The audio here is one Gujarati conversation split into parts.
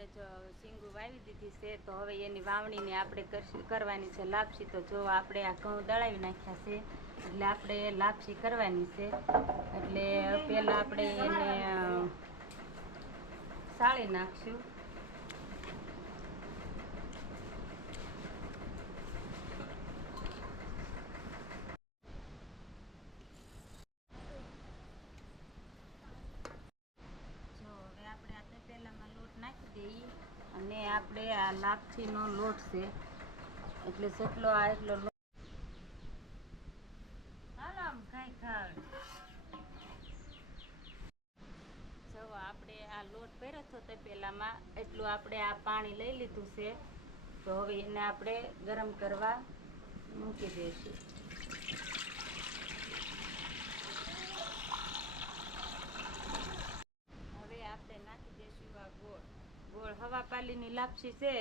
આપણે જો સિંગુ વાવી દીધી છે, તો હવે એની વાવણીને આપણે કરવાની છે લાપસી. તો જો આપણે આ ઘઉં દળાવી નાખ્યા છે, એટલે આપણે લાપસી કરવાની છે. એટલે પહેલાં આપણે એને સાળી નાખશું જો હવે આપણે આ તપેલામાં લોટ નાખી દઈએ અને આપણે આ લાપસીનો લોટ છે. એટલે જેટલો આ એટલો આપણે આ લોટ પહેર્યો હતો તપેલામાં એટલું આપણે આ પાણી લઈ લીધું છે. તો હવે એને આપણે ગરમ કરવા મૂકી દઈશું હવે આપણે નાખી દઈશું આ ગોળ ગોળ હવા પાલીની લાપસી છે,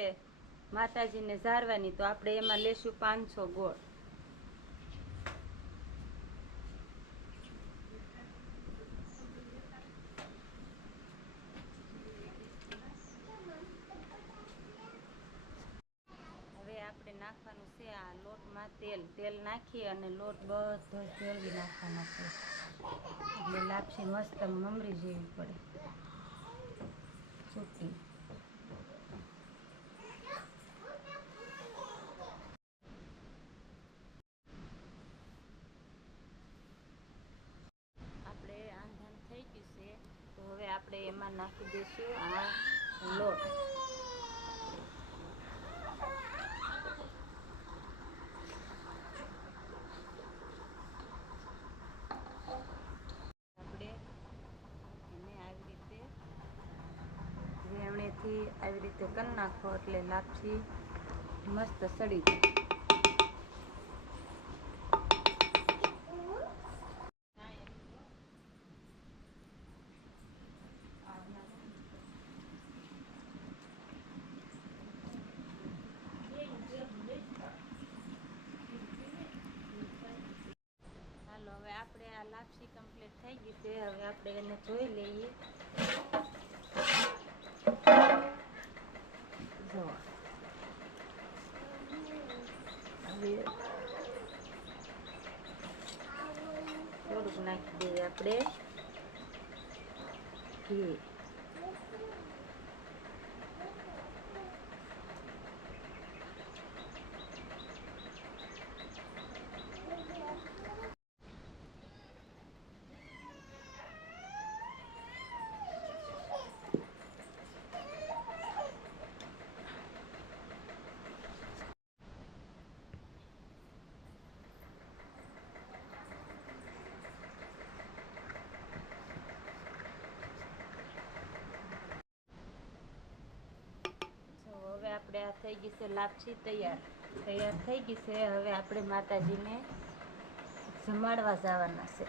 માતાજીને ઝારવાની, તો આપણે એમાં લેશું પાંચસો ગોળ. હવે આપણે નાખવાનું છે આ લોટમાં તેલ. તેલ નાખી અને લોટ બધો જ નાખવાનો છે. એટલે લાપસી મસ્ત મમરી જેવી પડે સૂકી આપણે આંધણ થઈ ગયું છે તો હવે આપણે એમાં નાખી દઈશું આ લોટ. આપણે એને આવી રીતે વેવણીથી આવી રીતે કરી નાખો એટલે લાપસી મસ્ત સડી જાય હાલો હવે આપણે આ લાપસી કમ્પ્લીટ થઈ ગઈ છે. હવે આપણે એને જોઈ લઈએ. જો. થોડુંક નાખી દઈએ આપણે. ઘી જો હવે આપણે આ થઈ ગઈ છે, લાપસી તૈયાર. તૈયાર થઈ ગઈ છે, હવે આપણે માતાજીને જમાડવા જવાના છે.